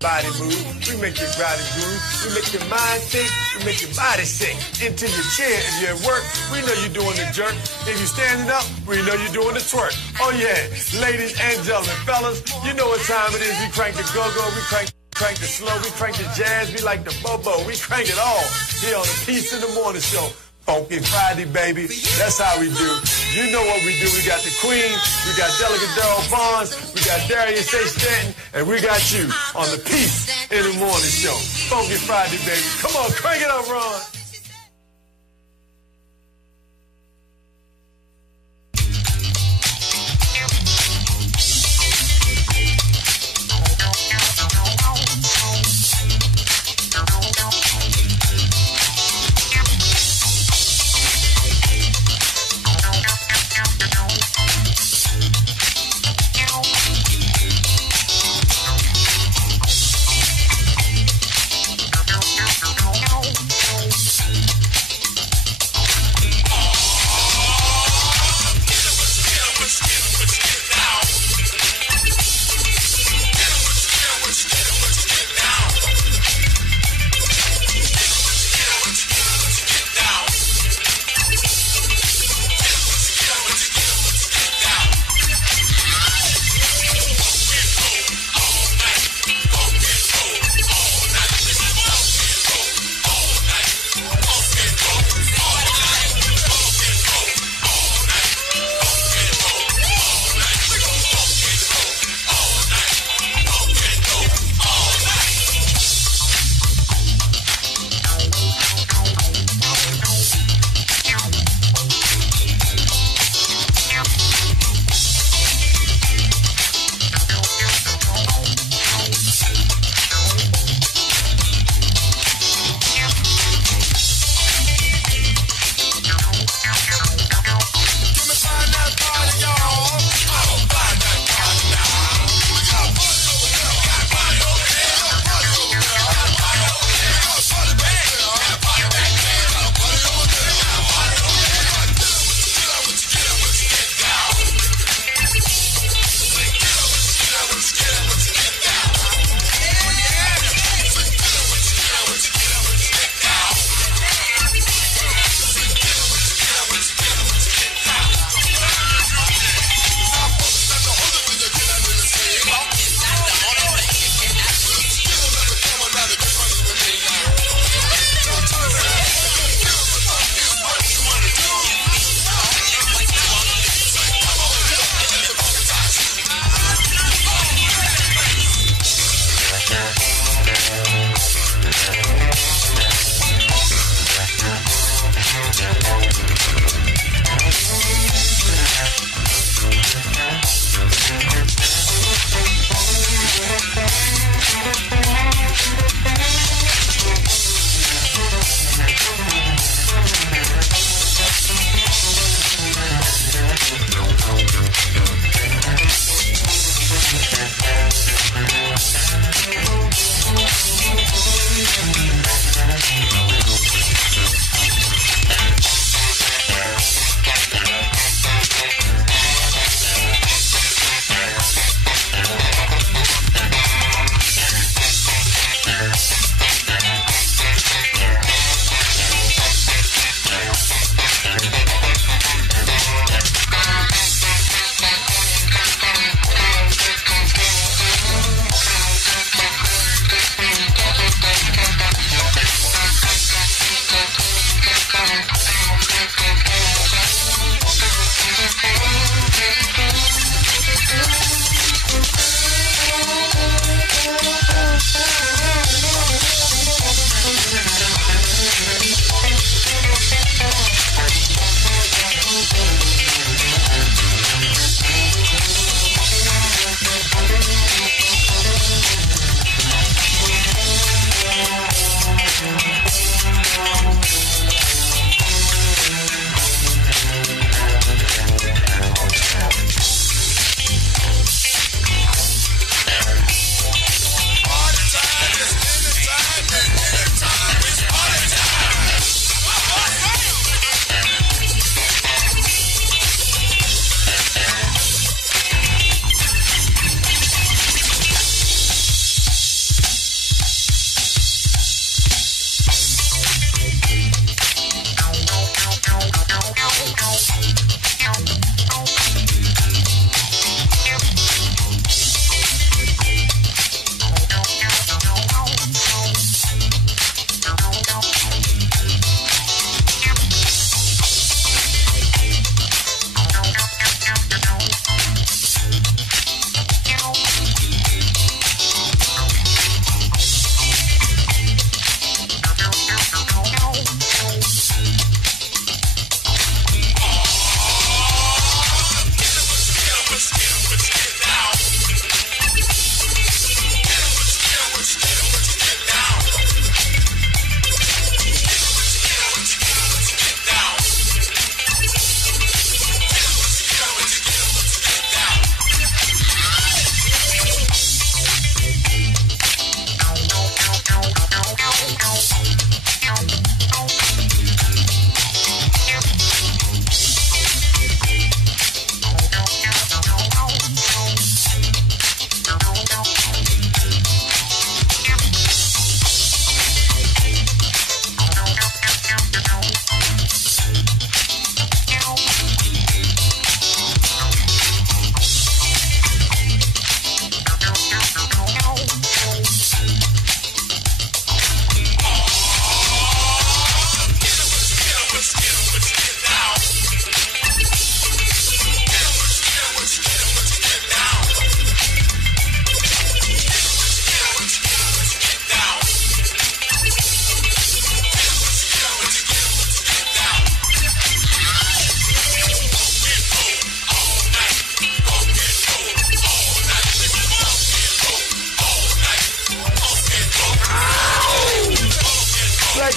body move, we make your body groove, we make your mind think, we make your body sink into your chair. If you're at work, we know you're doing the jerk. If you're standing up, we know you're doing the twerk. Oh yeah, ladies and gentlemen, fellas, you know what time it is. We crank the go-go, we crank the slow, we crank the jazz, we like the bobo, we crank it all here on the Peace in the Morning Show. Funky Friday, baby. That's how we do. You know what we do. We got the Queen, we got Delegate Darrell Barnes, we got Darius Stanton, and we got you on the Peace in the Morning Show. Funky Friday, baby. Come on, crank it up, Ron.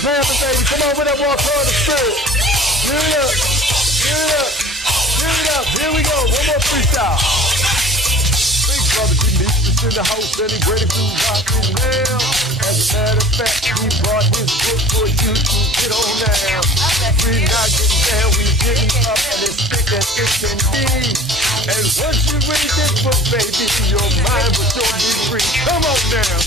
Pamper, baby. Come on with that walk on the spirit. Give it up. Give it up. Give it up. Here we go. One more freestyle. Big brother Demetrius in the house and he ready to rock his nail. As a matter of fact, he brought his book for you to get on now. We're not getting down, we getting up, and it's thick as it can be. And once you read this book, baby, your mind will surely be free. Come on now.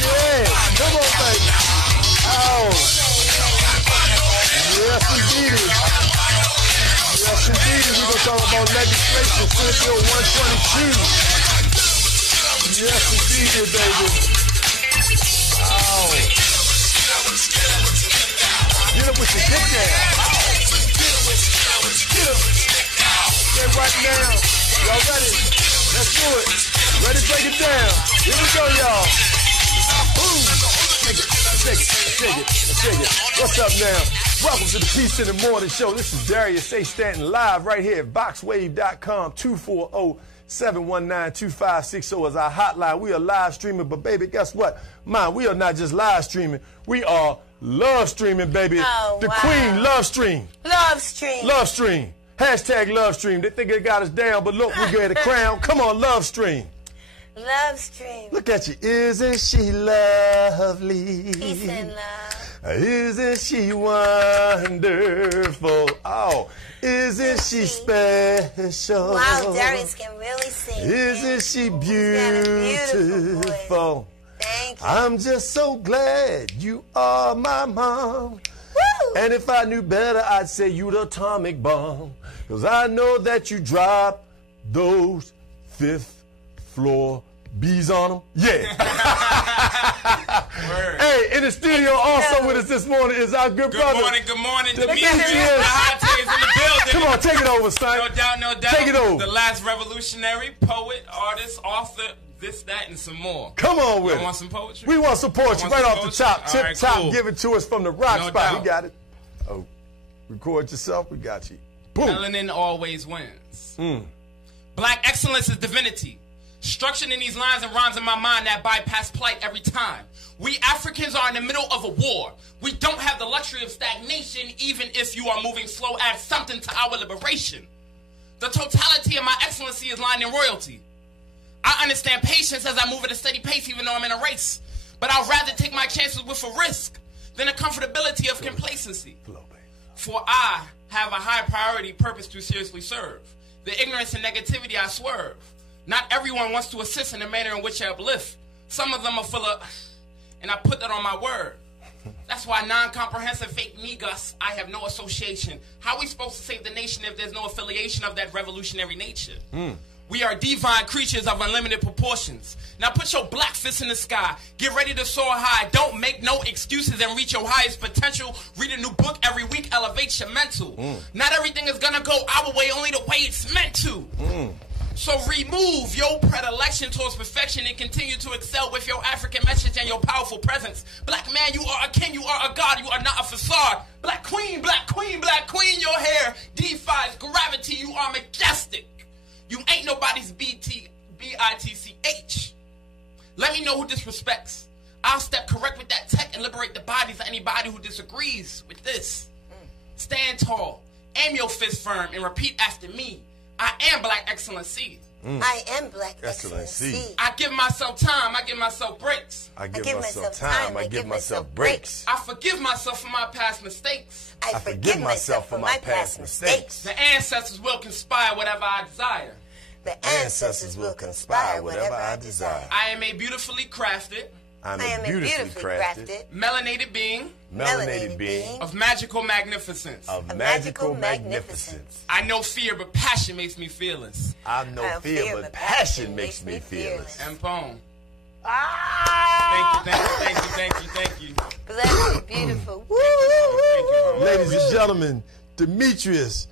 Yeah, come on, baby. Ow. Yes, indeed. Yes, indeed. We're going to talk about legislation, Senate Bill 122. Yes, indeed, baby. Ow. Get up with your dick down. Get up. Get right now. Y'all ready? Let's do it. Ready to break it down. Here we go, y'all. Boom. Shake it. What's up now? Welcome to the Peace in the Morning Show. This is Darius Stanton live right here at boxwave.com. 240-719-2560 is our hotline. We are live streaming, but baby, guess what? Man, we are not just live streaming. We are love streaming, baby. Oh, the wow. Queen Love Stream. Love stream. Love stream. Hashtag love stream. They think they got us down, but look, we get a crown. Come on, love stream. Love stream. Look at you. Isn't she lovely? Peace and love. Isn't she wonderful? Oh, isn't she special? Wow, Darius can really sing. Isn't she beautiful beautiful? Thank you. I'm just so glad you are my mom. Woo! And if I knew better, I'd say you the atomic bomb. 'Cause I know that you drop those fifth floor bees on them. Yeah. Hey, in the studio also with us this morning is our good brother. Good morning, Demetrius. Demetrius. Hot in the building. Come on, take it over, son. No doubt. Take it over. The last revolutionary, poet, artist, author, this, that, and some more. Come on with You it. want some poetry? We want some poetry right off the top. All Tip right, top, cool. give it to us from the rock No spot. doubt. We got it. Oh, record yourself. We got you. Boom. Melanin always wins. Black excellence is divinity. Structured in these lines and rhymes in my mind that bypass plight every time. We Africans are in the middle of a war. We don't have the luxury of stagnation, even if you are moving slow. Add something to our liberation. The totality of my excellency is lying in royalty. I understand patience as I move at a steady pace, even though I'm in a race. But I'd rather take my chances with a risk than the comfortability of complacency. For I have a high priority purpose to seriously serve. The ignorance and negativity I swerve. Not everyone wants to assist in the manner in which I uplift. Some of them are full of, and I put that on my word. That's why non-comprehensive fake negus, I have no association. How are we supposed to save the nation if there's no affiliation of that revolutionary nature? We are divine creatures of unlimited proportions. Now put your black fist in the sky. Get ready to soar high. Don't make no excuses and reach your highest potential. Read a new book every week. Elevate your mental. Not everything is going to go our way, only the way it's meant to. So remove your predilection towards perfection and continue to excel with your African message and your powerful presence. Black man, you are a king, you are a god, you are not a facade. Black queen, your hair defies gravity, you are majestic. You ain't nobody's B-I-T-C-H. Let me know who disrespects. I'll step correct with that tech and liberate the bodies of anybody who disagrees with this. Stand tall, aim your fist firm, and repeat after me. I am Black Excellency. I am Black Excellency. I give myself time, I give myself breaks. I give myself time, I give myself breaks. I forgive myself for my past mistakes. I forgive myself for my past mistakes. The ancestors will conspire whatever I desire. The ancestors will conspire whatever I desire. I am a beautifully crafted, I am a beautifully crafted, melanated being of magical magnificence. Of magical magnificence. I know fear, but passion makes me fearless. I know fear, but passion makes me fearless. And poem. Ah! Thank you. Bless, beautiful. Woo, Thank you. Ladies and gentlemen, Demetrius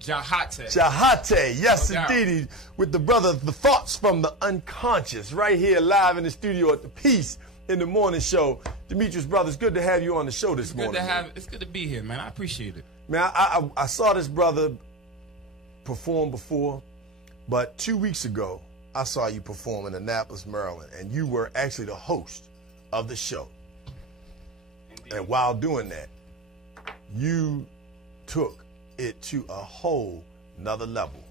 Jahate. Yes, No doubt. indeed. With the brother, the thoughts from the unconscious, right here live in the studio at the Peace in the Morning Show. Demetrius, brother, it's good to have you on the show this morning. It's good to be here, man. I appreciate it. Man, I saw this brother perform before, but 2 weeks ago, I saw you perform in Annapolis, Maryland, and you were actually the host of the show. Indeed. And while doing that, you took it to a whole nother level.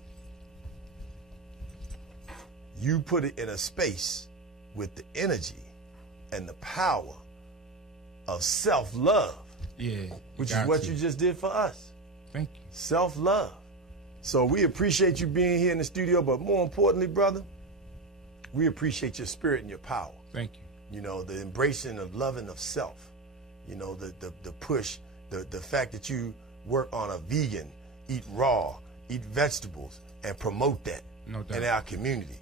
You put it in a space with the energy and the power of self-love. Yeah. Which is what you just did for us. Thank you. Self-love. So we appreciate you being here in the studio, but more importantly, brother, we appreciate your spirit and your power. Thank you. You know, the embracing of loving of self. You know, the push, the fact that you work on a vegan, eat raw, eat vegetables, and promote that in our community.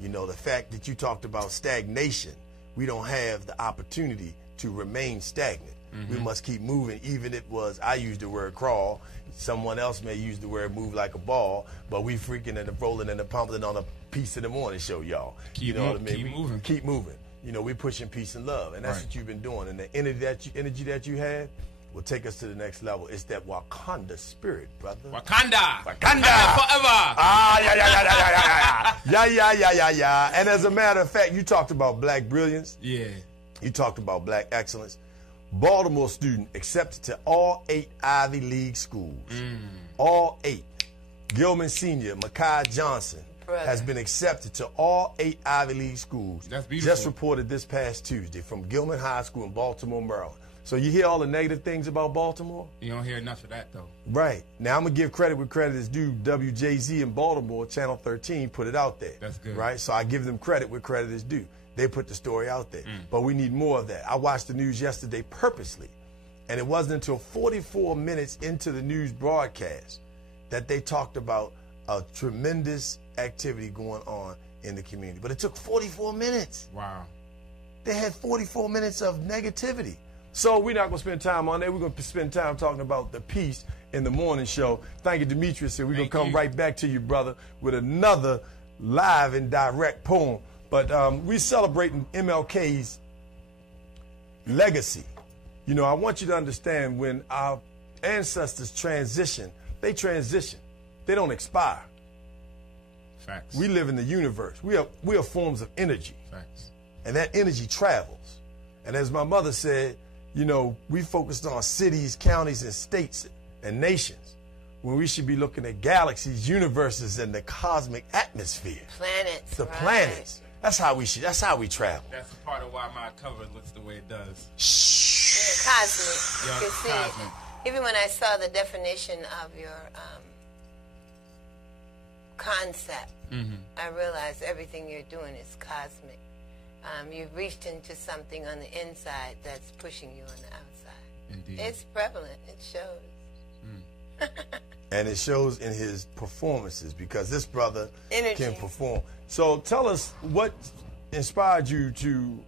You know, the fact that you talked about stagnation. We don't have the opportunity to remain stagnant. Mm-hmm. We must keep moving, even if it was, I used the word crawl. Someone else may use the word move like a ball, but we freaking and rolling and pumping on a Piece of the Morning show, y'all. You know what I mean? Keep moving. Keep moving. You know, we're pushing peace and love, and that's what you've been doing. And the energy that you have will take us to the next level. It's that Wakanda spirit, brother. Wakanda forever. Ah, yeah. And as a matter of fact, you talked about black brilliance. Yeah. You talked about black excellence. Baltimore student accepted to all 8 Ivy League schools. All 8. Gilman Sr., Makai Johnson, has been accepted to all 8 Ivy League schools. That's beautiful. Just reported this past Tuesday from Gilman High School in Baltimore, Maryland. So you hear all the negative things about Baltimore? You don't hear enough of that, though. Right. Now, I'm going to give credit where credit is due. WJZ in Baltimore, Channel 13, put it out there. That's good. Right? So I give them credit where credit is due. They put the story out there. But we need more of that. I watched the news yesterday purposely, and it wasn't until 44 minutes into the news broadcast that they talked about a tremendous activity going on in the community. But it took 44 minutes. Wow. They had 44 minutes of negativity. So we're not going to spend time on that. We're going to spend time talking about the peace in the morning show. Thank you, Demetrius. And we're going to come right back to you, brother, with another live and direct poem. But we're celebrating MLK's legacy. You know, I want you to understand when our ancestors transition, they transition. They don't expire. Facts. We live in the universe. We are forms of energy. Facts. And that energy travels. And as my mother said, you know, we focused on cities, counties, and states and nations when we should be looking at galaxies, universes, and the cosmic atmosphere. Planets. The planets. That's how we travel. That's part of why my cover looks the way it does. Shh. Yeah, cosmic. Yeah, you see, cosmic. even when I saw the definition of your concept, I realized everything you're doing is cosmic. You've reached into something on the inside that's pushing you on the outside. Indeed. It's prevalent. It shows. And it shows in his performances because this brother Energy. can perform. So tell us what inspired you to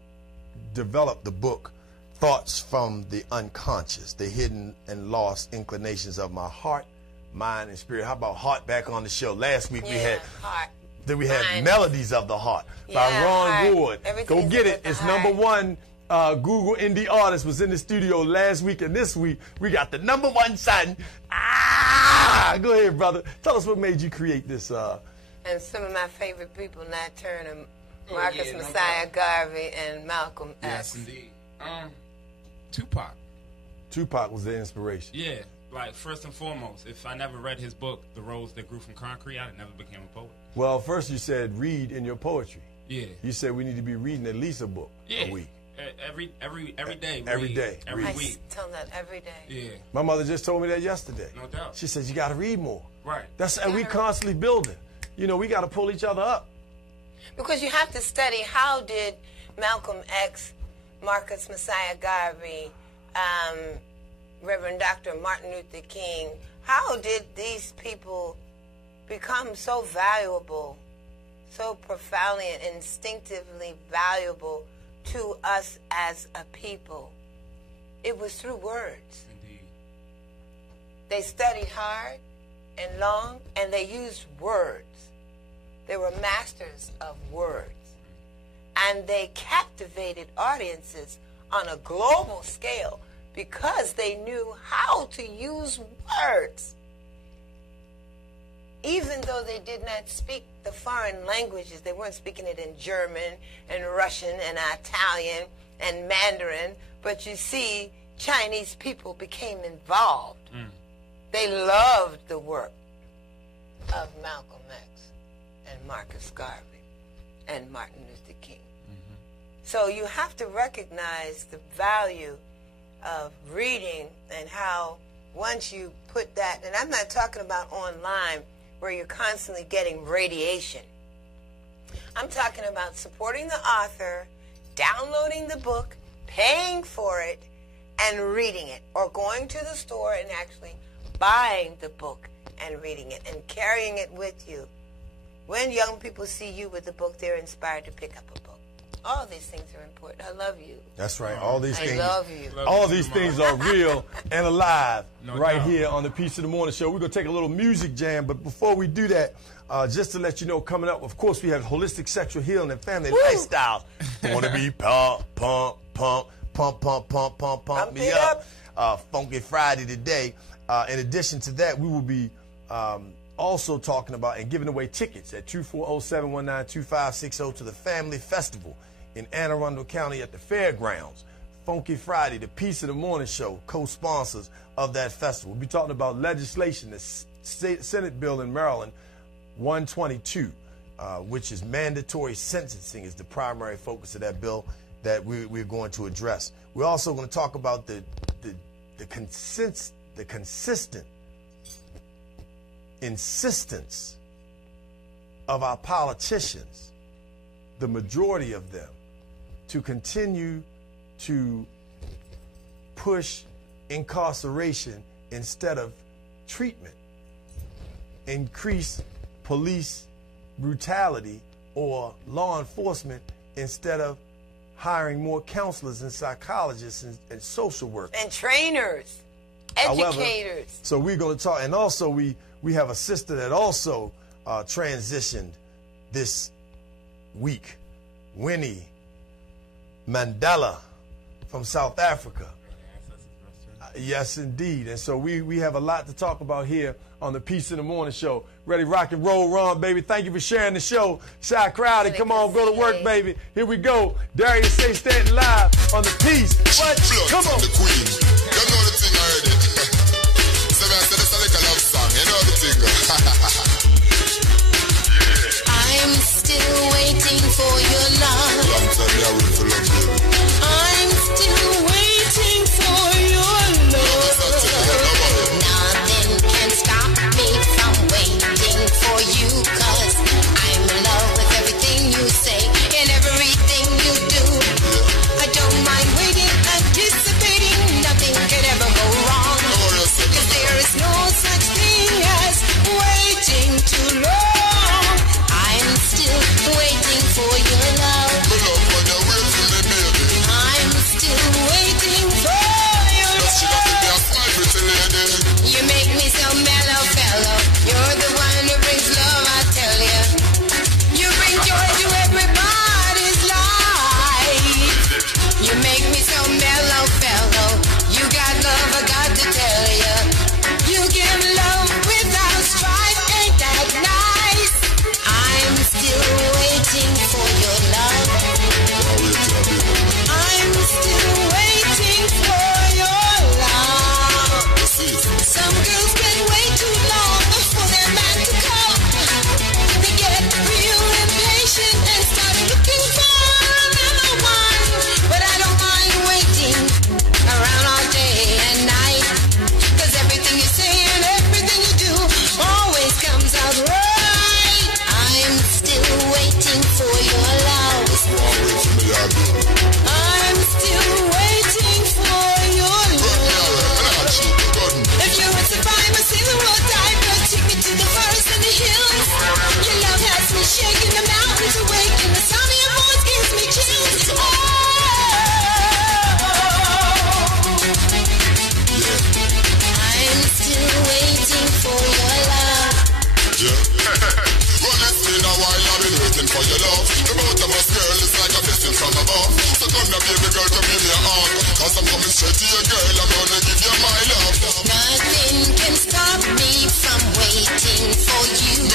develop the book, Thoughts from the Unconscious, the Hidden and Lost Inclinations of My Heart, Mind, and Spirit. How about Heart back on the show? Last week we had heart. Then we had Mind. Melodies of the Heart by Ron heart. Wood. Everything Go is get about it. the It's heart. #1 Google Indie Artist was in the studio last week, and this week we got the #1 son. Go ahead, brother. Tell us what made you create this. And some of my favorite people, Nat Turner, Marcus Messiah Garvey, and Malcolm Yes, X. indeed. Tupac. Tupac was the inspiration. Yeah, like first and foremost, if I never read his book, The Rose That Grew from Concrete, I'd never became a poet. Well, first you said read in your poetry. Yeah. You said we need to be reading at least a book a week. Every day. Every day. Every I week. tell that every day. Yeah. My mother just told me that yesterday. No doubt. She says you got to read more. Right. And we constantly building. You know, we got to pull each other up. Because you have to study how did Malcolm X, Marcus Messiah Garvey, Reverend Dr. Martin Luther King, how did these people become so valuable, so profoundly and instinctively valuable to us as a people? It was through words. Indeed. They studied hard and long, and they used words. They were masters of words. And they captivated audiences on a global scale because they knew how to use words. even though they did not speak the foreign languages, they weren't speaking it in German and Russian and Italian and Mandarin, but you see, Chinese people became involved. They loved the work of Malcolm X and Marcus Garvey and Martin Luther King. So you have to recognize the value of reading and how once you put that, and I'm not talking about online where you're constantly getting radiation. I'm talking about supporting the author, downloading the book, paying for it, and reading it, or going to the store and actually buying the book and reading it and carrying it with you. When young people see you with the book, they're inspired to pick up a book. All these things are important. I love you. That's right. All these things. I love you. All these things are real and alive right here on the Peace of the Morning Show. We're going to take a little music jam, but before we do that, just to let you know, coming up, of course, we have holistic sexual healing and family lifestyles. Want to be pump me up. Funky Friday today. In addition to that, we will be also talking about and giving away tickets at 240-719-2560 to the Family Festival in Anne Arundel County at the Fairgrounds. Funky Friday, the Peace of the Morning Show, co-sponsors of that festival. We'll be talking about legislation, the Senate bill in Maryland, 122, which is mandatory sentencing, is the primary focus of that bill that we're going to address. We're also going to talk about the consistent insistence of our politicians, the majority of them, to continue to push incarceration instead of treatment, increase police brutality or law enforcement instead of hiring more counselors and psychologists and social workers. And trainers, educators. However, so we're going to talk, and also we have a sister that also transitioned this week, Winnie Mandela from South Africa. Yes, indeed. And so we have a lot to talk about here on the Peace in the Morning Show. Ready, rock and roll, Ron, baby. Thank you for sharing the show. Shy Crowdy, come on, go to work, baby. Here we go. Darius say Stanton live on the Peace. What? Come on. The Queen. You know the thing already. So I said it's a little love song. You know the thing. I'm still waiting for your love. Long time I wait for love, baby. I'm still waiting for your love. Nothing can stop me from waiting for you, 'cause I'm in love with everything you say and everything you do. I don't mind waiting, anticipating, nothing can ever go wrong. 'Cause there is no such thing as waiting too long. I'm still waiting for your love. I'm still waiting for your love. You make me so mellow, fellow. You're the one who brings love, I tell you. You bring joy to everybody's life. You make me so mellow, fellow. You got love, I got to tell you. You give love without strife, ain't that nice? I'm still waiting for your love. I'm still waiting for your love. Some girls can wait too long for their man to come. They get real impatient and start looking for another one. But I don't mind waiting around all day and night, 'cause everything you say and everything you do always comes out right. I'm still waiting for your love. I'm still waiting for your love. If you were to buy my single world diaper, take me to the forest and the hills. Your love has me shaking the mountains awake, and the sound of your voice gives me chills. Oh. I'm still waiting for your love. Well, it's been a while I've been waiting for your love. The both of us, girl, is like a blessing from above. So come here, baby girl, come give me a hug. 'Cause I'm coming straight to you, girl. I'm gonna give you my love. Nothing can stop me from waiting for you.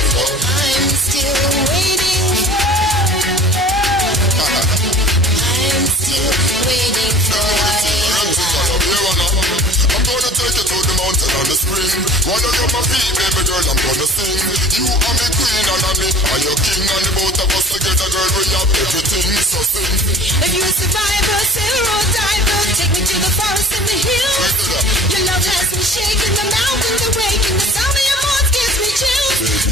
I'm still waiting for your love. I'm still waiting for your love. I'm gonna take you to the mountain and the spring. While you're my feet, baby girl, I'm gonna sing. You are my queen and I'm your king. And the both of us together, girl, we have everything. So sing. If you're a survivor, sailor or diver, take me to the forest and the hills. Your love has me shaking, the mountains are waking, the sound of your voice gives me chills.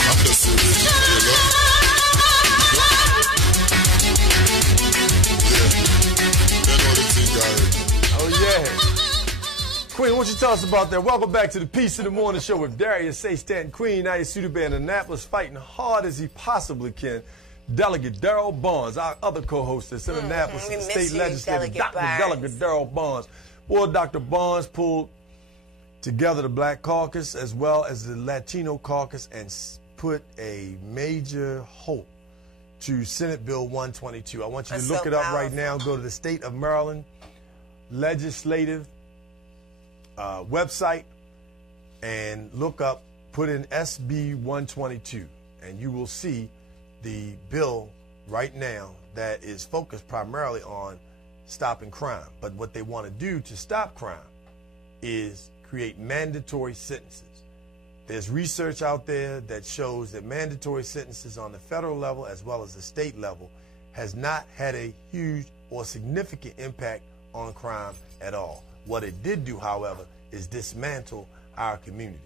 I'm just serious, you know. Oh, yeah. Queen, what you tell us about that? Welcome back to the Peace in the Morning Show with Darius, Stanton, Queen, now your student band in Annapolis, fighting hard as he possibly can. Delegate Daryl Barnes, our other co-host that's in Annapolis, State Legislator, Dr. Delegate Daryl Barnes. Boy, Dr. Barnes pulled together the Black Caucus as well as the Latino Caucus and put a major hope to Senate Bill 122. I want you to look it up right now. Go to the State of Maryland legislative website and look up, put in SB 122, and you will see the bill right now that is focused primarily on stopping crime. But what they want to do to stop crime is create mandatory sentences. There's research out there that shows that mandatory sentences on the federal level as well as the state level has not had a huge or significant impact on crime at all. What it did do, however, is dismantle our community.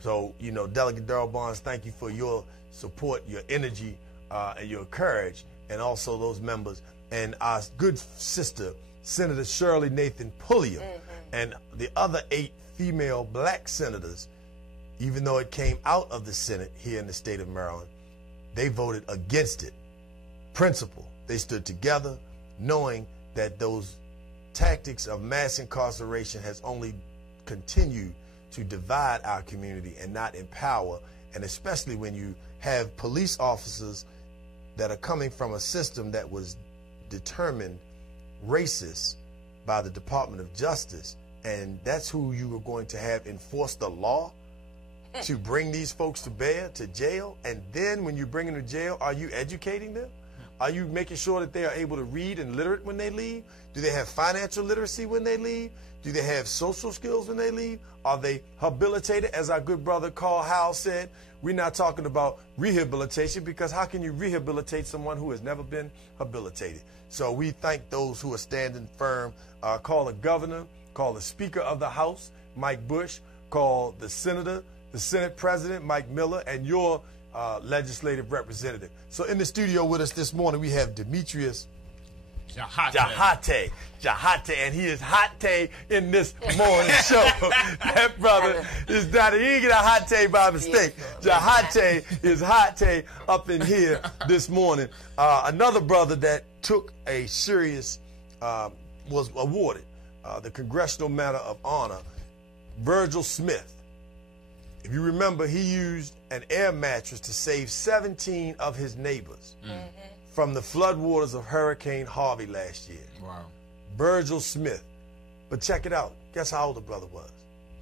So, you know, Delegate Daryl Barnes, thank you for your support, your energy, and your courage, and also those members. And our good sister, Senator Shirley Nathan Pulliam, and the other 8 female black senators, even though it came out of the Senate here in the state of Maryland, they voted against it. Principle. They stood together knowing that those tactics of mass incarceration has only continued to divide our community and not empower, and especially when you have police officers that are coming from a system that was determined racist by the Department of Justice, and that's who you are going to have enforce the law to bring these folks to bear, to jail. And then when you bring them to jail, are you educating them? Are you making sure that they are able to read and literate when they leave? Do they have financial literacy when they leave? Do they have social skills when they leave? Are they habilitated? As our good brother Carl Howell said, we're not talking about rehabilitation, because how can you rehabilitate someone who has never been habilitated? So we thank those who are standing firm. Call the governor, call the Speaker of the House, Mike Bush, call the senator, the Senate President, Mike Miller, and your legislative representative. So in the studio with us this morning, we have Demetrius Jahate, and he is hot tay in this morning show. That brother is not, he didn't get a hot tay by mistake. Jahate is hot tay up in here this morning. Another brother that took a serious, was awarded the Congressional Medal of Honor, Virgil Smith. If you remember, he used an air mattress to save 17 of his neighbors from the floodwaters of Hurricane Harvey last year. Wow. Virgil Smith. But check it out. Guess how old the brother was?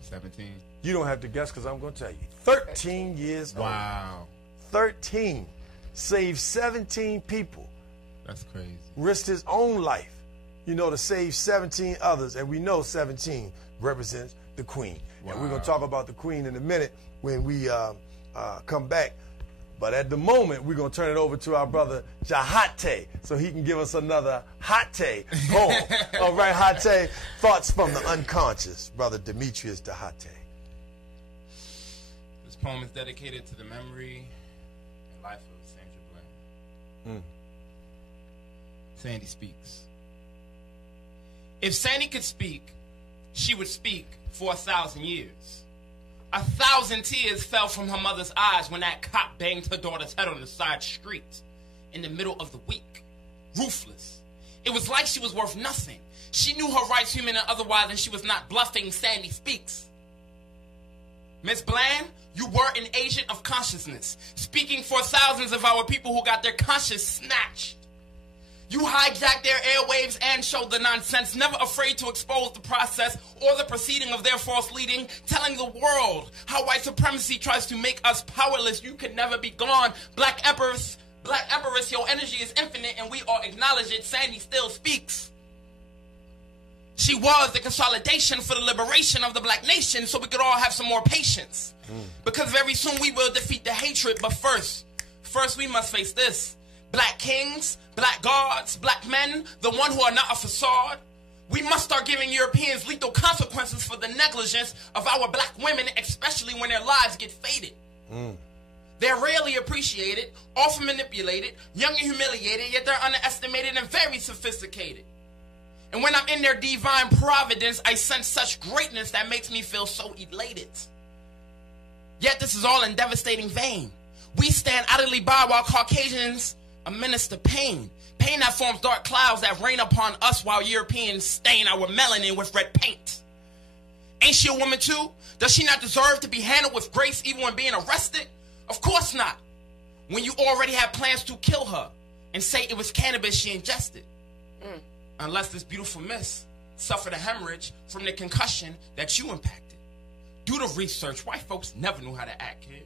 17. You don't have to guess, because I'm going to tell you. 13 years old. Wow. 13. Saved 17 people. That's crazy. Risked his own life, you know, to save 17 others. And we know 17 represents the Queen. Wow. And we're going to talk about the Queen in a minute when we come back. But at the moment, we're going to turn it over to our brother Jahate so he can give us another Hate poem. All right, Hate, thoughts from the unconscious, brother Demetrius Jahate. This poem is dedicated to the memory and life of Sandra Bland. Sandy speaks. If Sandy could speak, she would speak for 1,000 years. 1,000 tears fell from her mother's eyes when that cop banged her daughter's head on the side street in the middle of the week. Ruthless. It was like she was worth nothing. She knew her rights, human and otherwise, and she was not bluffing. Sandy speaks. Miss Bland, you were an agent of consciousness, speaking for thousands of our people who got their conscience snatched. You hijack their airwaves and show the nonsense, never afraid to expose the process or the proceeding of their false leading, telling the world how white supremacy tries to make us powerless. You can never be gone. Black Empress, your energy is infinite, and we all acknowledge it. Sandy still speaks. She was the consolidation for the liberation of the black nation, so we could all have some more patience. Because very soon we will defeat the hatred, but first we must face this. Black kings, black gods, black men, the one who are not a facade. We must start giving Europeans lethal consequences for the negligence of our black women, especially when their lives get faded. They're rarely appreciated, often manipulated, young and humiliated, yet they're underestimated and very sophisticated. And when I'm in their divine providence, I sense such greatness that makes me feel so elated. Yet this is all in devastating vain. We stand idly by while Caucasians administer pain. Pain that forms dark clouds that rain upon us while Europeans stain our melanin with red paint. Ain't she a woman too? Does she not deserve to be handled with grace even when being arrested? Of course not. When you already have plans to kill her and say it was cannabis she ingested. Unless this beautiful miss suffered a hemorrhage from the concussion that you impacted. Do the research. White folks never knew how to act, kid.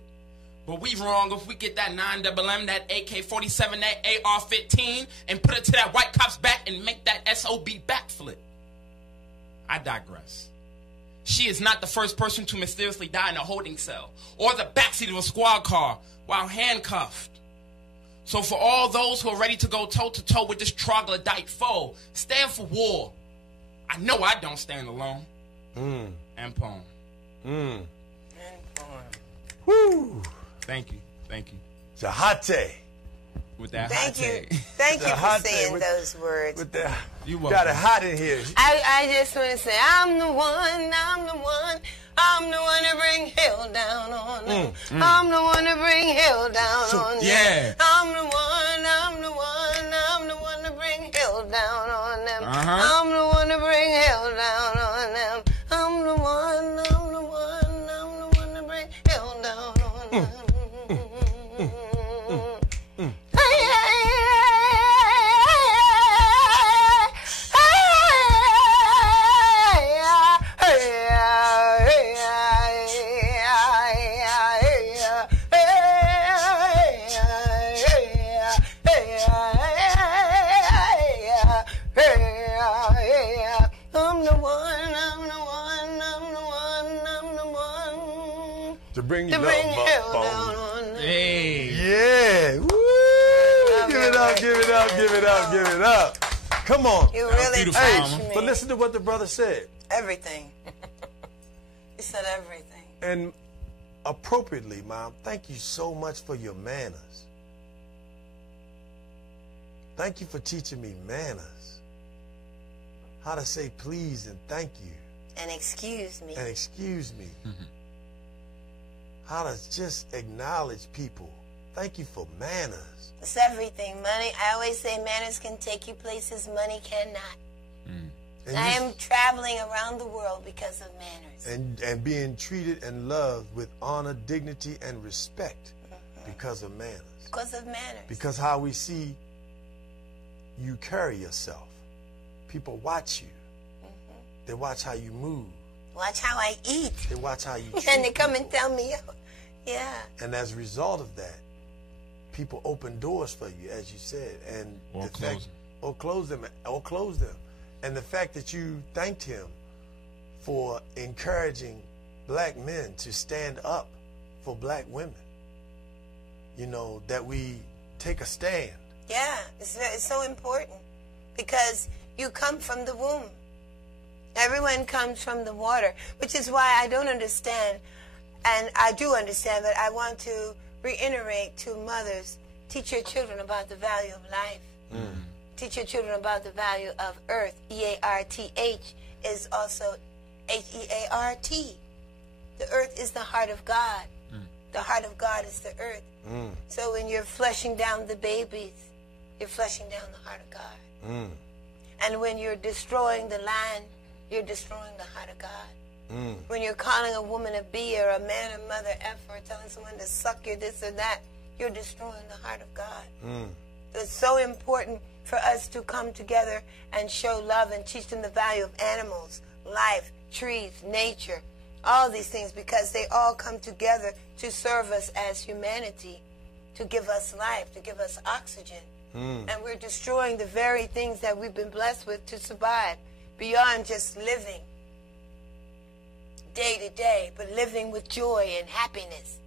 But we wrong if we get that 9mm, that AK-47, that AR-15, and put it to that white cop's back and make that SOB backflip. I digress. She is not the first person to mysteriously die in a holding cell or the backseat of a squad car while handcuffed. So for all those who are ready to go toe-to-toe with this troglodyte foe, stand for war. I know I don't stand alone. And poem. And poem. Woo! Thank you. Jahate. With that Thank hot you. take. Thank you for Hot saying take those words. With the, You got it hot in here. I just want to say, I'm the one to bring hell down on them. I'm the one to bring hell down on them. Yeah. I'm the one to bring hell down on them. I'm the one to bring hell down on them. I'm the one to bring hell down on them. To bring you To bring hell love. down on them. Hey. Yeah. Woo! Give it up. Come on. You really beautiful, touched Mama. me. But listen to what the brother said. Everything. He said everything. And appropriately, Mom, thank you so much for your manners. Thank you for teaching me manners. How to say please and thank you. And excuse me. And excuse me. How to just acknowledge people. Thank you for manners. It's everything. Money, I always say manners can take you places money cannot. And I you- am traveling around the world because of manners. and being treated and loved with honor, dignity, and respect because of manners. Because of manners. Because how we see you carry yourself. People watch you. They watch how you move. Watch how I eat. They watch how you treat And they come people. and tell me, yeah. And as a result of that, people open doors for you, as you said, and Or the close fact- them. or close them. And the fact that you thanked him for encouraging black men to stand up for black women, you know, that we take a stand. Yeah, it's so important because you come from the womb. Everyone comes from the water, which is why I don't understand, and I do understand, but I want to reiterate to mothers, teach your children about the value of life. Teach your children about the value of earth. E-A-R-T-H is also H-E-A-R-T. The earth is the heart of God. The heart of God is the earth. So when you're flushing down the babies, you're flushing down the heart of God. And when you're destroying the land, you're destroying the heart of God. When you're calling a woman a B or a man a mother F or telling someone to suck your this or that, you're destroying the heart of God. It's so important for us to come together and show love and teach them the value of animals, life, trees, nature, all these things, because they all come together to serve us as humanity, to give us life, to give us oxygen. And we're destroying the very things that we've been blessed with to survive, beyond just living day to day, but living with joy and happiness.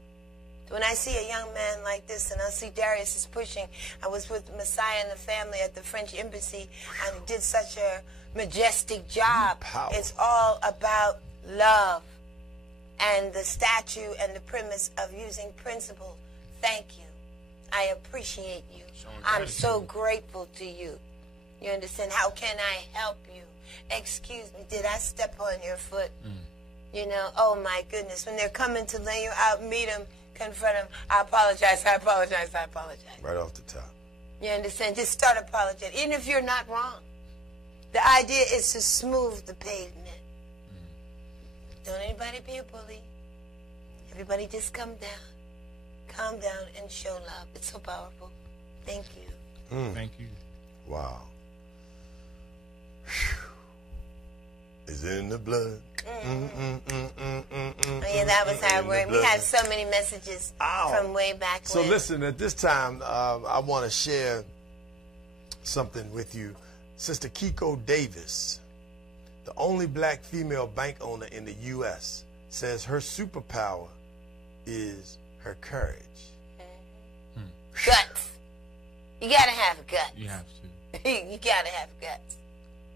So when I see a young man like this, and I see Darius is pushing, I was with Messiah and the family at the French embassy, and he did such a majestic job. It's all about love and the statue and the premise of using principles. Thank you. I appreciate you. I'm so grateful to you. You understand? How can I help you? Excuse me, did I step on your foot? You know, oh my goodness. When they're coming to lay you out, meet them, confront them. I apologize, I apologize, I apologize. Right off the top. You understand? Just start apologizing, even if you're not wrong. The idea is to smooth the pavement. Don't anybody be a bully. Everybody just come down. Calm down and show love. It's so powerful. Thank you. Thank you. Wow. Whew. It's in the blood. Oh, yeah, that was hard work. We have so many messages from way back So when. listen, at this time, I want to share something with you. Sister Kiko Davis, the only black female bank owner in the U.S., says her superpower is her courage. Guts. You gotta have guts. You have to. You gotta have guts.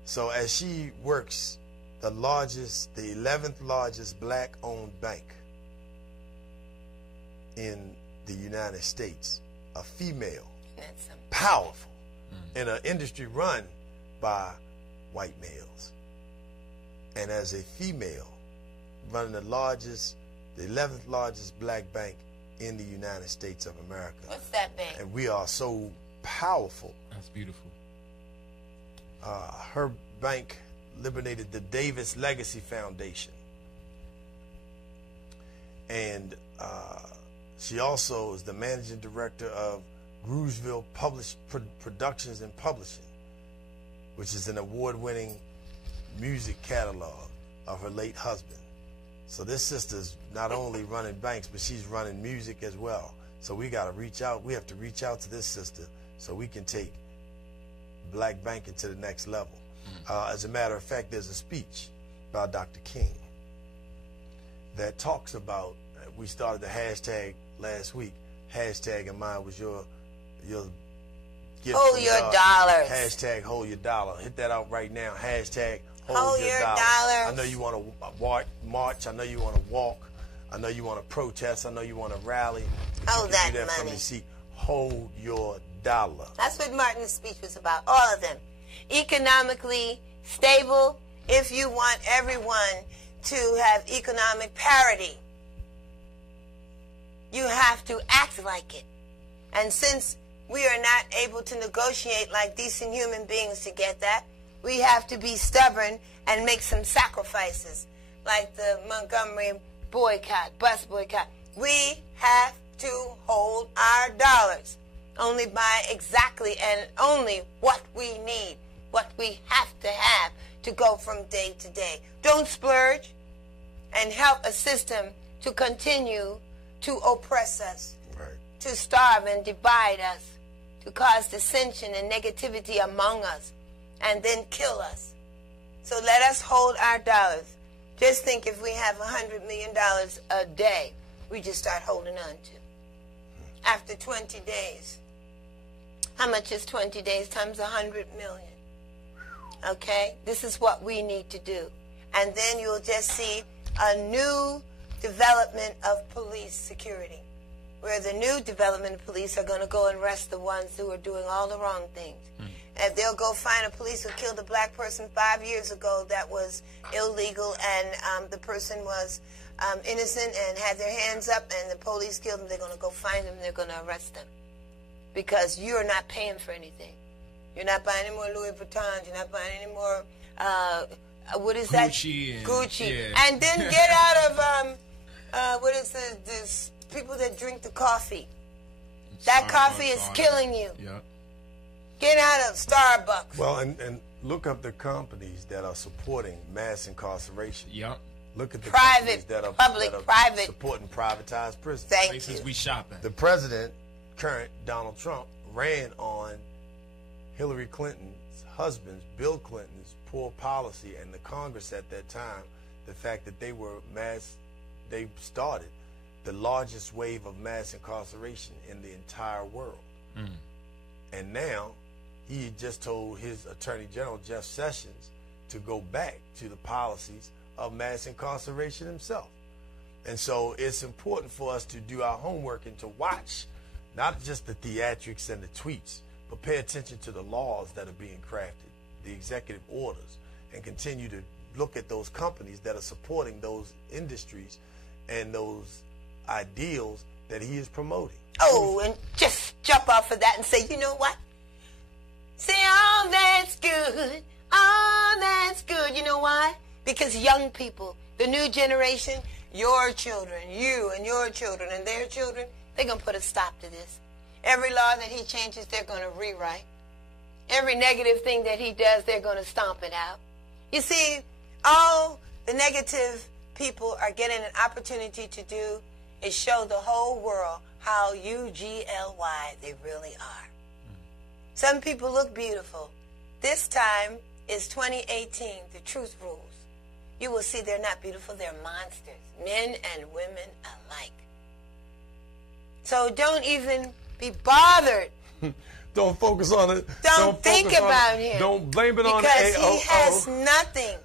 So as she works the 11th largest black-owned bank in the United States, a female, powerful, in an industry run by white males. And as a female, running the 11th largest black bank in the United States of America. What's that bank? And we are so powerful. That's beautiful. Her bank liberated the Davis Legacy Foundation. And she also is the managing director of Groovesville Productions and Publishing, which is an award-winning music catalog of her late husband. So this sister's not only running banks, but she's running music as well. So we got to reach out. We have to reach out to this sister so we can take black banking to the next level. As a matter of fact, there's a speech by Dr. King that talks about, we started the hashtag last week. Hashtag and mine was your gift. Hold your dollars. Hashtag hold your dollar. Hit that out right now. Hashtag hold your dollars. I know you want to march. I know you want to walk. I know you want to protest. I know you want to rally. Hold that do that money. From your seat. Hold your dollar. That's what Martin's speech was about. All of them. Economically stable, if you want everyone to have economic parity, you have to act like it. And since we are not able to negotiate like decent human beings to get that, we have to be stubborn and make some sacrifices, like the Montgomery boycott, bus boycott. We have to hold our dollars. Only buy exactly and only what we need, what we have to go from day to day. Don't splurge and help a system to continue to oppress us, right, to starve and divide us, to cause dissension and negativity among us, and then kill us. So let us hold our dollars. Just think if we have $100 million a day, we just start holding on to. After 20 days, how much is 20 days times 100 million? Okay? This is what we need to do. And then you'll just see a new development of police security, where the new development of police are going to go and arrest the ones who are doing all the wrong things. And they'll go find a police who killed a black person 5 years ago that was illegal, and the person was innocent and had their hands up, and the police killed them. They're going to go find them, and they're going to arrest them. Because you're not paying for anything. You're not buying any more Louis Vuittons. You're not buying any more, what is that? Gucci. Yeah. And then get out of, what is this people that drink the coffee. That coffee is killing you. Yep. Get out of Starbucks. Well, and look up the companies that are supporting mass incarceration. Yep. Look at the Private, companies that are, public, private. supporting privatized prisons. Thank Places you. we shop at. The president, current Donald Trump, ran on Hillary Clinton's husband's, Bill Clinton's, poor policy, and the Congress at that time, the fact that they started the largest wave of mass incarceration in the entire world. And now he just told his Attorney General, Jeff Sessions, to go back to the policies of mass incarceration himself. And so it's important for us to do our homework and to watch not just the theatrics and the tweets, but pay attention to the laws that are being crafted, the executive orders, and continue to look at those companies that are supporting those industries and those ideals that he is promoting. Oh, and just jump off of that and say, you know what? Say, all that's good, all that's good. You know why? Because young people, the new generation, your children, you and your children and their children, they're going to put a stop to this. Every law that he changes, they're going to rewrite. Every negative thing that he does, they're going to stomp it out. You see, all the negative people are getting an opportunity to do is show the whole world how UGLY they really are. Some people look beautiful. This time is 2018. The truth rules. You will see they're not beautiful. They're monsters, men and women alike. So don't even be bothered. Don't focus on it. Don't think about him. Don't blame it on the because AOO. he has nothing.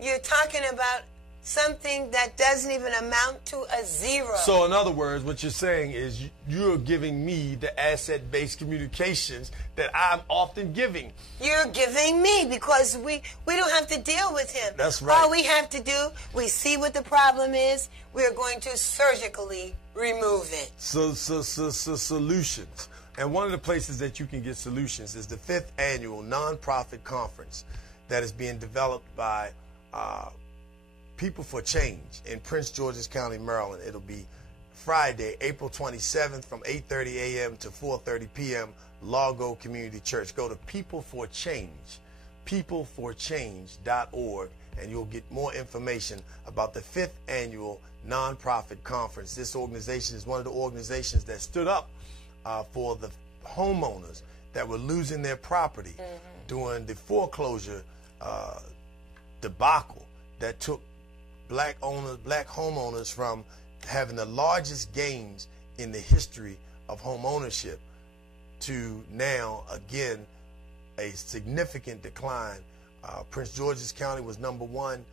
You're talking about something that doesn't even amount to a zero. So in other words, what you're saying is you're giving me the asset-based communications that I'm often giving. You're giving me because we don't have to deal with him. That's right. All we have to do, we see what the problem is. We're going to surgically remove it. So solutions. And one of the places that you can get solutions is the 5th annual nonprofit conference that is being developed by People for Change in Prince George's County, Maryland. It'll be Friday, April 27th from 8:30 a.m. to 4:30 p.m. Largo Community Church. Go to peopleforchange.org, and you'll get more information about the 5th annual nonprofit conference. This organization is one of the organizations that stood up for the homeowners that were losing their property during the foreclosure debacle that took black homeowners from having the largest gains in the history of home ownership to now, again, a significant decline. Prince George's County was number one,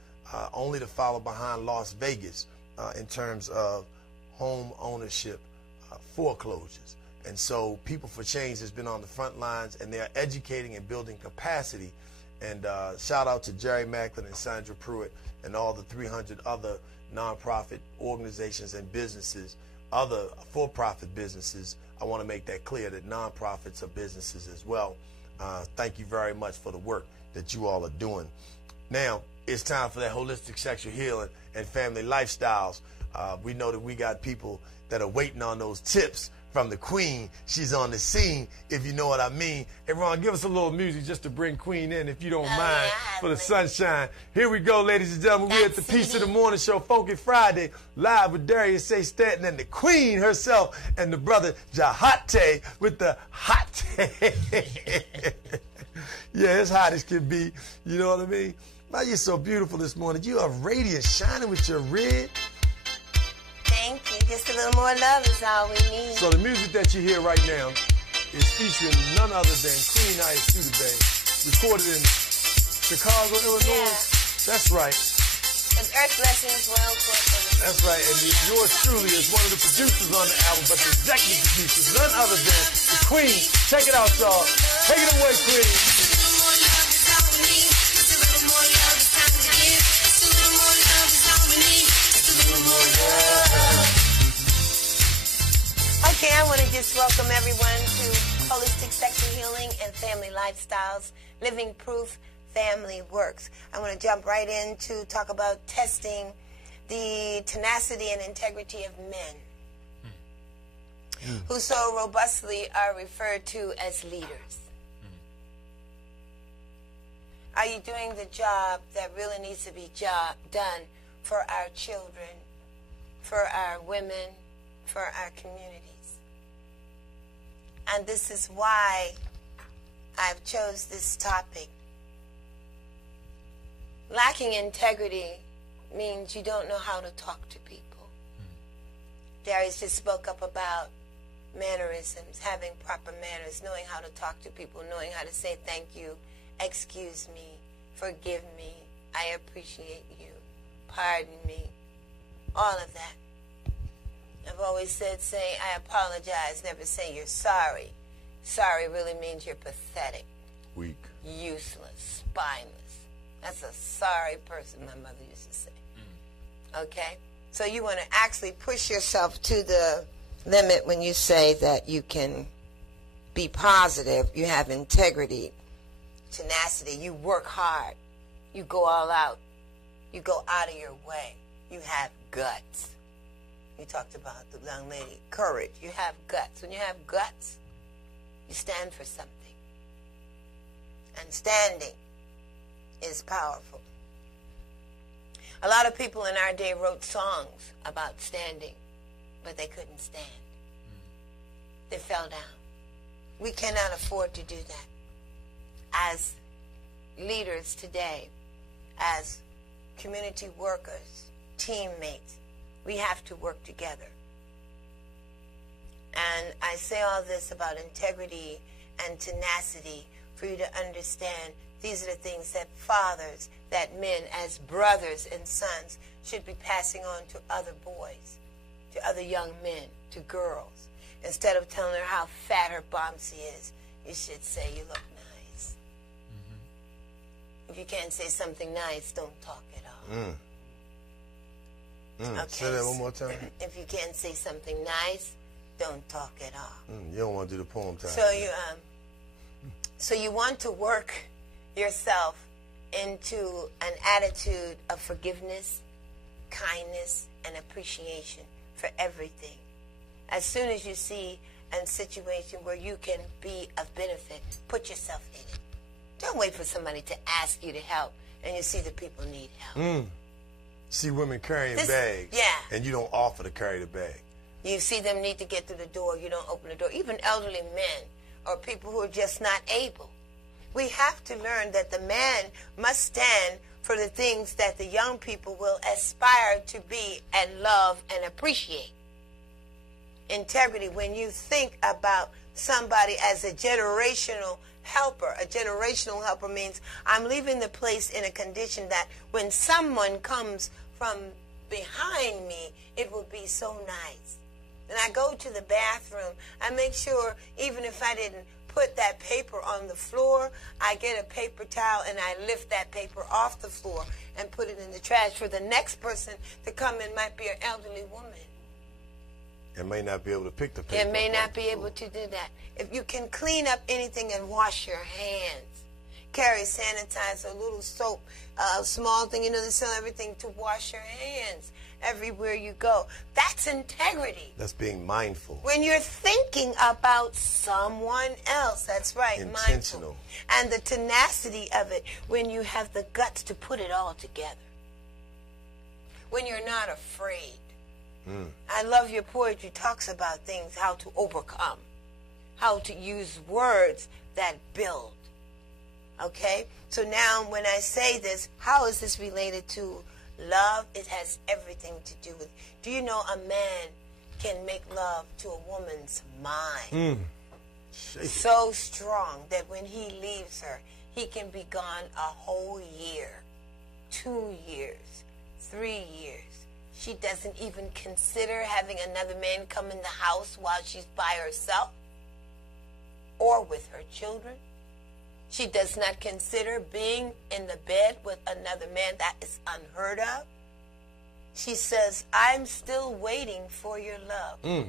only to follow behind Las Vegas in terms of home ownership foreclosures. And so People for Change has been on the front lines, and they are educating and building capacity. And shout out to Jerry Macklin and Sandra Pruitt and all the 300 other nonprofit organizations and businesses, other for-profit businesses. I want to make that clear that nonprofits are businesses as well. Thank you very much for the work that you all are doing. Now, it's time for that holistic sexual healing and family lifestyles. We know that we got people that are waiting on those tips from the Queen. She's on the scene, if you know what I mean. Hey, Ron, give us a little music just to bring Queen in, if you don't mind, for the sunshine. Here we go, ladies and gentlemen. We're at the Piece of the Morning Show, Funky Friday, live with Darius Stanton and the Queen herself and the brother Jahate with the hot. Yeah, it's hot as can be. You know what I mean? Now, you're so beautiful this morning. You are radiant, shining with your red. Thank you. Just a little more love is all we need. So the music that you hear right now is featuring none other than Queen Ayasuda, recorded in Chicago, Illinois. Yeah. That's right. With Earth Blessings World Corporation. That's right. And yours truly is one of the producers on the album, but the executive producers, none other than the Queen. Check it out, y'all. Take it away, Queen. Okay, I want to just welcome everyone to Holistic Sexual Healing and Family Lifestyles, Living Proof Family Works. I want to jump right in to talk about testing the tenacity and integrity of men. who so robustly are referred to as leaders. Are you doing the job that really needs to be done for our children, for our women, for our communities? And this is why I've chose this topic. Lacking integrity means you don't know how to talk to people. Darius just spoke up about mannerisms, having proper manners, knowing how to talk to people, knowing how to say thank you, excuse me, forgive me, I appreciate you, pardon me, all of that. I've always said, say I apologize, never say you're sorry. Sorry really means you're pathetic, Weak. useless, spineless. That's a sorry person, my mother used to say. Okay? So you want to actually push yourself to the limit when you say that you can be positive, you have integrity, tenacity, you work hard, you go all out, you go out of your way, you have guts. You talked about the young lady, courage, you have guts. When you have guts, you stand for something. And standing is powerful. A lot of people in our day wrote songs about standing, but they couldn't stand. They fell down. We cannot afford to do that. As leaders today, as community workers, teammates, we have to work together. And I say all this about integrity and tenacity for you to understand these are the things that fathers, that men as brothers and sons should be passing on to other boys, to other young men, to girls. Instead of telling her how fat her bombsy is, you should say you look nice. If you can't say something nice, don't talk at all. Okay, Say that one more time. If you can't say something nice, don't talk at all. You don't want to do the poem time. So you want to work yourself into an attitude of forgiveness, kindness, and appreciation for everything. As soon as you see a situation where you can be of benefit, put yourself in it. Don't wait for somebody to ask you to help and you see that people need help. See women carrying bags, and you don't offer to carry the bag. You see them need to get through the door, you don't open the door. Even elderly men or people who are just not able. We have to learn that the man must stand for the things that the young people will aspire to be and love and appreciate. Integrity, when you think about somebody as a generational helper means I'm leaving the place in a condition that when someone comes from behind me, it will be so nice. And I go to the bathroom, I make sure even if I didn't put that paper on the floor, I get a paper towel and I lift that paper off the floor and put it in the trash for the next person to come in. Might be an elderly woman. It may not be able to pick the paper. It may not be able to do that. If you can clean up anything and wash your hands, carry sanitizer, a little soap, a small thing, they sell everything to wash your hands everywhere you go. That's integrity. That's being mindful. When you're thinking about someone else, that's right, intentional. Mindful. And the tenacity of it when you have the guts to put it all together. When you're not afraid. I love your poetry. Talks about things, how to overcome, how to use words that build. Okay? So now when I say this, how is this related to love? It has everything to do with, do you know a man can make love to a woman's mind so strong that when he leaves her, he can be gone a whole year, 2 years, 3 years. She doesn't even consider having another man come in the house while she's by herself or with her children. She does not consider being in the bed with another man. That is unheard of. She says, I'm still waiting for your love.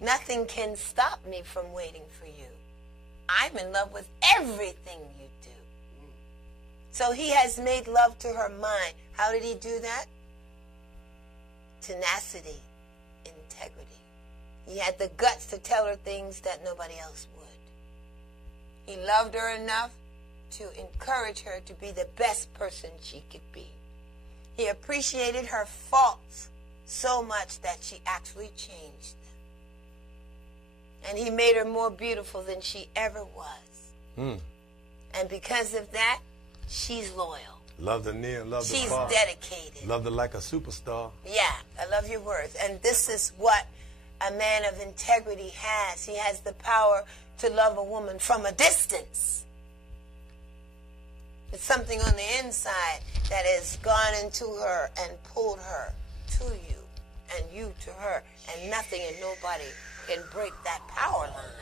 Nothing can stop me from waiting for you. I'm in love with everything you do. So he has made love to her mind. How did he do that? Tenacity, integrity. He had the guts to tell her things that nobody else would. He loved her enough to encourage her to be the best person she could be. He appreciated her faults so much that she actually changed them. And he made her more beautiful than she ever was. And because of that, she's loyal. Loved her near, loved her She's far. dedicated. Loved her like a superstar. Yeah, I love your words. And this is what a man of integrity has. He has the power to love a woman from a distance. It's something on the inside that has gone into her and pulled her to you and you to her. And nothing and nobody can break that power line.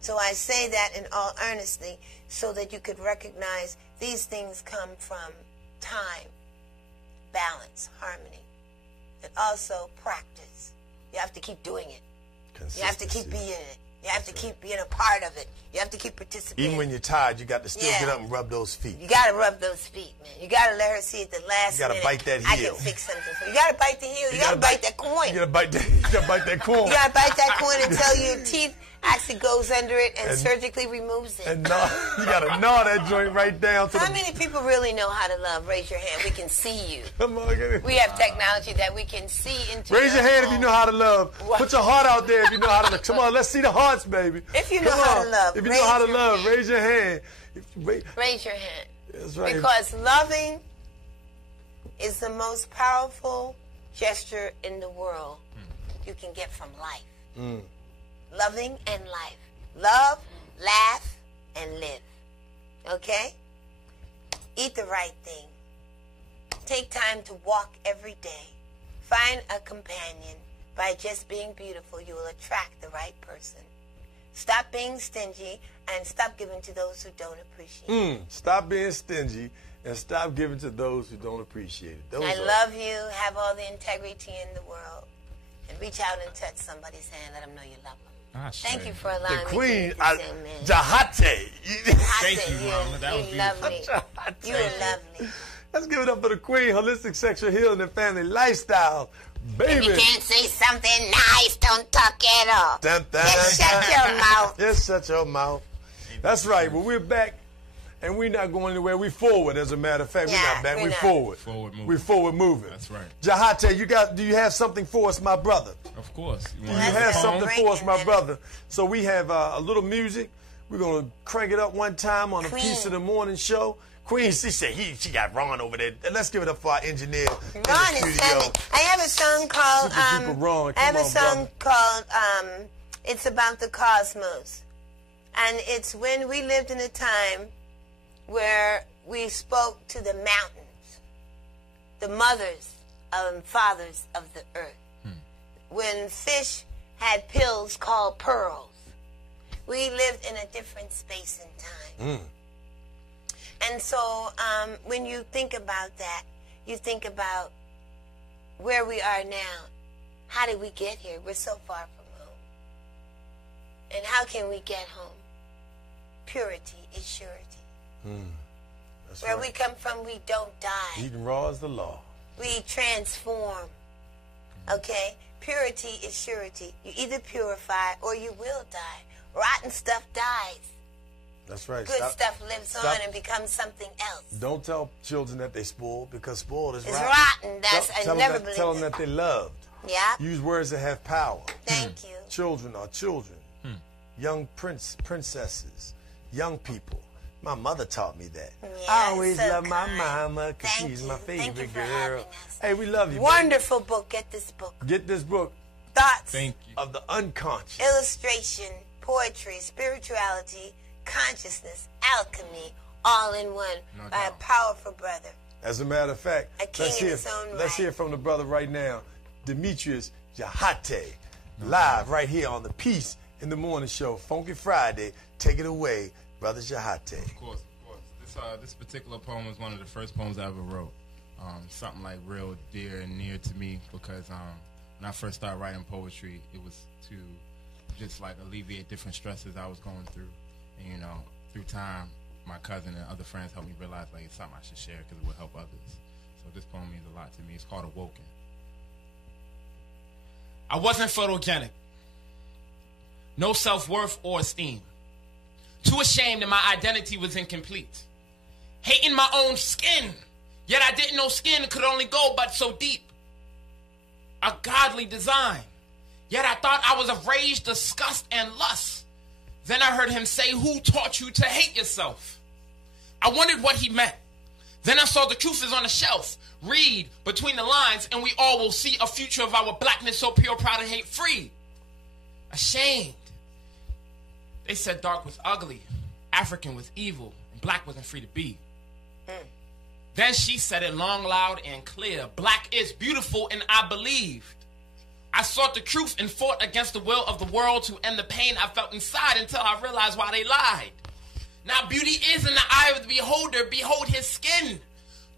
So I say that in all earnestly so that you could recognize these things come from time, balance, harmony, and also practice. You have to keep doing it. You have to keep being it. You have to keep being a part of it. You have to keep participating. Even when you're tired, you got to still get up and rub those feet. You got to rub those feet, man. You got to let her see at the last minute. You got to bite that heel. I can fix something for you. You got to bite the heel. You got to bite that coin. You got to bite that coin. You got to bite that coin until your teeth actually goes under it and surgically removes it. And you got to gnaw that joint right down to How many people really know how to love? Raise your hand. We can see you. Come on, get it. We have technology that we can see into. Raise your hand if you know how to love. Put your heart out there if you know how to love. Come on, let's see the hearts, baby. If you know how to love. If you know how to love, raise your hand. Raise your hand. That's right. Because loving is the most powerful gesture in the world you can get from life. Loving and life. Love, laugh, and live. Okay? Eat the right thing. Take time to walk every day. Find a companion. By just being beautiful, you will attract the right person. Stop being stingy and stop giving to those who don't appreciate it. Stop being stingy and stop giving to those who don't appreciate it. I love you. Have all the integrity in the world. And reach out and touch somebody's hand. Let them know you love them. Thank you for allowing me Queen, to say, man. Jahate. Thank you, Mama. That was lovely. beautiful. You're lovely. Let's give it up for the Queen, holistic sexual healing and family lifestyle. Baby. If you can't say something nice, don't talk at all. Dun, dun, Just dun, shut your mouth. Just shut your mouth. That's right. Well, we're back, and we're not going anywhere. We're forward, as a matter of fact. We're not back. We're forward. Forward moving. We're forward moving. That's right. Jahate, do you have something for us, my brother? Of course. You have something for us, my brother. So we have a little music. We're going to crank it up one time on a piece of the morning show. Queen, she said she got Ron over there. Let's give it up for our engineer in the Ron is studio. coming. I have a song called Super duper Ron. I have Come a on, song brother. called It's About the Cosmos. And it's when we lived in a time where we spoke to the mountains, the mothers and fathers of the earth. When fish had pills called pearls. We lived in a different space and time. And so when you think about that, you think about where we are now. How did we get here? We're so far from home. And how can we get home? Purity is surety. That's Where right. we come from, we don't die. Eating raw is the law. We transform. Okay? Purity is surety. You either purify or you will die. Rotten stuff dies. That's right. Good stuff lives on and becomes something else. Don't tell children that they spoiled, because spoiled is It's rotten. rotten. I never believed Tell them it. that they loved. Yeah. Use words that have power. Thank you. Children are children. Young princesses, young people. My mother taught me that. Yeah, I always so love my kind. mama because Thank she's you. my Thank you favorite for having girl. us. Hey, we love you. Wonderful book. Get this book. Baby. Get this book Thoughts, Thank you. of the unconscious. illustration, poetry, spirituality, consciousness, alchemy, all in one No by doubt. a powerful brother. As a matter of fact, A king in his own let's right. hear from the brother right now, Demetrius Jahate, live right here on the Peace in the Morning Show, Funky Friday. Take it away, brother Jahate. Of course. This particular poem was one of the first poems I ever wrote. Something like real dear and near to me, because when I first started writing poetry, it was to just like alleviate different stresses I was going through. And through time, my cousin and other friends helped me realize like it's something I should share because it would help others. So this poem means a lot to me. It's called Awoken. I wasn't photogenic. no self-worth or esteem. Too ashamed that my identity was incomplete. Hating my own skin, yet I didn't know skin could only go but so deep. A godly design, yet I thought I was of rage, disgust, and lust. Then I heard him say, who taught you to hate yourself? I wondered what he meant. Then I saw the truth is on the shelf. Read between the lines and we all will see a future of our blackness so pure, proud, and hate free. Ashamed. They said dark was ugly, African was evil, and black wasn't free to be. Then she said it long, loud, and clear. Black is beautiful, and I believed. I sought the truth and fought against the will of the world to end the pain I felt inside until I realized why they lied. Now beauty is in the eye of the beholder. Behold his skin.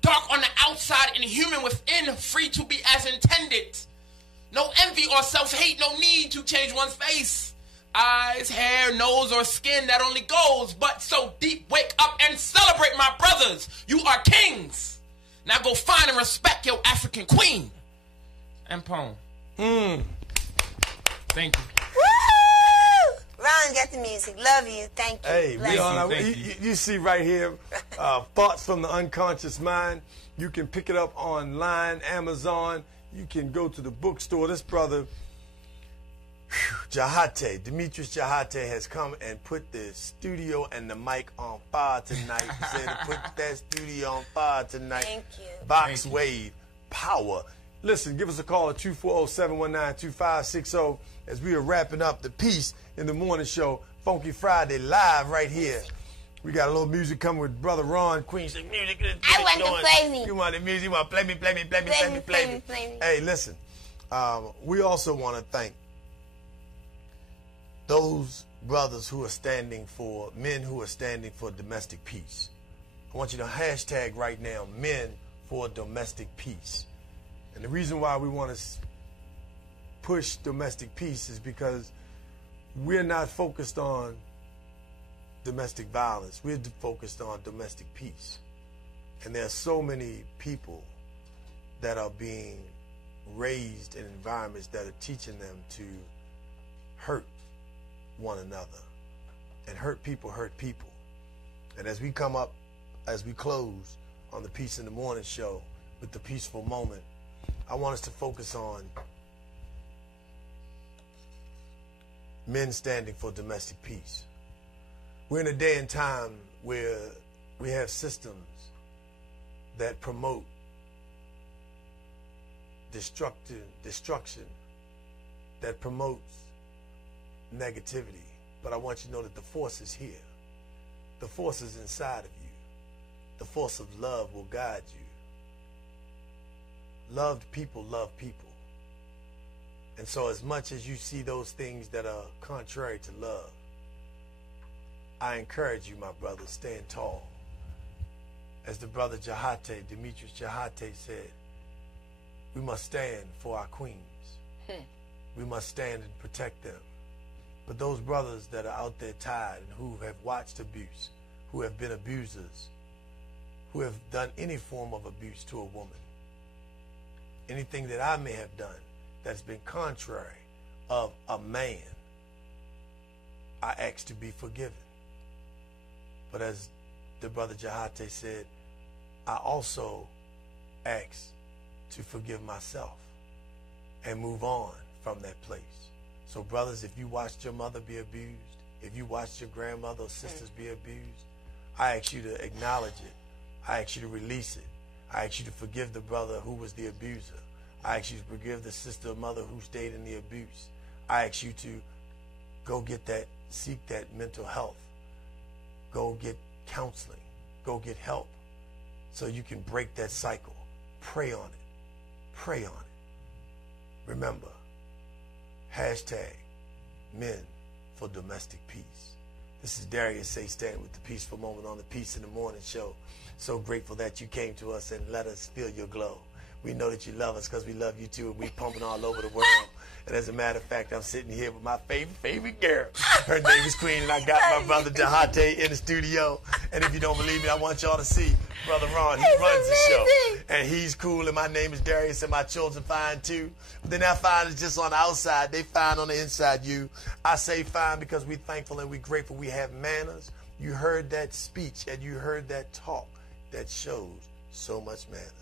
Dark on the outside and human within, free to be as intended. No envy or self-hate, no need to change one's face. Eyes, hair, nose, or skin, that only goes but so deep. Wake up and celebrate, my brothers. You are kings. Now go find and respect your African queen. And poem. Thank you. Woo! Ron got the music. Love you. Thank you. Hey, Thank you see right here, Thoughts from the Unconscious Mind. You can pick it up online, Amazon. You can go to the bookstore. This brother, Jahate, Demetrius Jahate, has come and put the studio and the mic on fire tonight. He said to put that studio on fire tonight. Thank you. Box Wave Power. Listen, give us a call at 240-719-2560 as we are wrapping up the piece in the morning show, Funky Friday, live right here. We got a little music coming with Brother Ron. Queen said, music. I want to play me. You want the music? You want to play me. Hey, listen. We also want to thank those brothers who are standing for, men who are standing for domestic peace. I want you to hashtag right now, men for domestic peace. And the reason why we want to push domestic peace is because we're not focused on domestic violence. We're focused on domestic peace. And there are so many people that are being raised in environments that are teaching them to hurt one another. And hurt people hurt people. And as we come up, as we close on the Peace in the Morning show with the peaceful moment, I want us to focus on men standing for domestic peace. We're in a day and time where we have systems that promote destruction, that promotes negativity. But I want you to know that the force is here. The force is inside of you. The force of love will guide you. Loved people love people. And so as much as you see those things that are contrary to love, I encourage you, my brother, stand tall. As the brother Jahate, Demetrius Jahate said, we must stand for our queens. We must stand and protect them. But those brothers that are out there tired and who have watched abuse, who have been abusers, who have done any form of abuse to a woman, anything that I may have done that's been contrary of a man, I ask to be forgiven. But as the brother Jahate said, I also ask to forgive myself and move on from that place. So brothers, if you watched your mother be abused, if you watched your grandmother or sisters be abused, I ask you to acknowledge it. I ask you to release it. I ask you to forgive the brother who was the abuser. I ask you to forgive the sister or mother who stayed in the abuse. I ask you to go get that, seek that mental health. Go get counseling. Go get help so you can break that cycle. Pray on it. Pray on it. Remember, hashtag men for domestic peace. This is Darius Stanton with the Peaceful Moment on the Peace in the Morning show. So grateful that you came to us and let us feel your glow. We know that you love us because we love you too, and we pumping all over the world. And as a matter of fact, I'm sitting here with my favorite girl. Her name is Queen, and I got my brother Dahante in the studio. And if you don't believe me, I want y'all to see Brother Ron. He runs the show. And he's cool, and my name is Darius, and my children fine too. But they're not fine is just on the outside. They fine on the inside, you. I say fine because we're thankful and we're grateful. We have manners. You heard that speech, and you heard that talk that shows so much manners.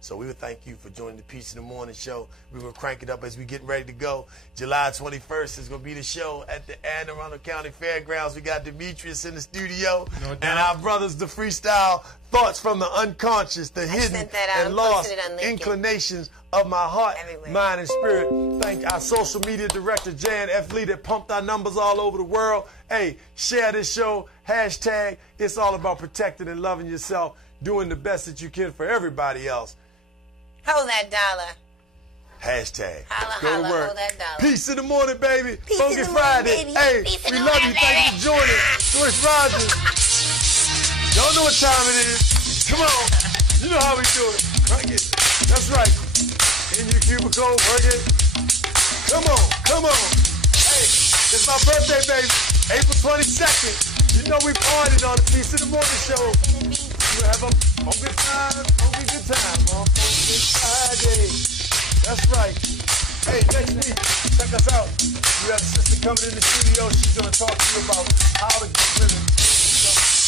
So we would thank you for joining the Peace in the Morning show. We will crank it up as we get ready to go. July 21st is going to be the show at the Anne Arundel County Fairgrounds. We got Demetrius in the studio. No doubt. And our brothers, the freestyle thoughts from the unconscious, the hidden and lost inclinations of my heart, mind, and spirit. Thank our social media director, Jan F. Lee, that pumped our numbers all over the world. Hey, share this show. Hashtag, it's all about protecting and loving yourself, doing the best that you can for everybody else. Hold that dollar. Hashtag. Holla, go holla, to work. hold that dollar. Peace in the morning, baby. Peace Funky in the Friday. morning, baby. Hey, Peace in we the love morning, you. Thank you for joining. Swish Rogers. Y'all know what time it is. Come on. You know how we do it. Crank it. That's right. In your cubicle, work it. Come on. Come on. Hey, it's my birthday, baby. April 22nd. You know we partied on the Peace in the Morning show. You have a funky time on Funky Friday. That's right. Hey, next week, check us out. We have a sister coming in the studio. She's going to talk to you about how to get women.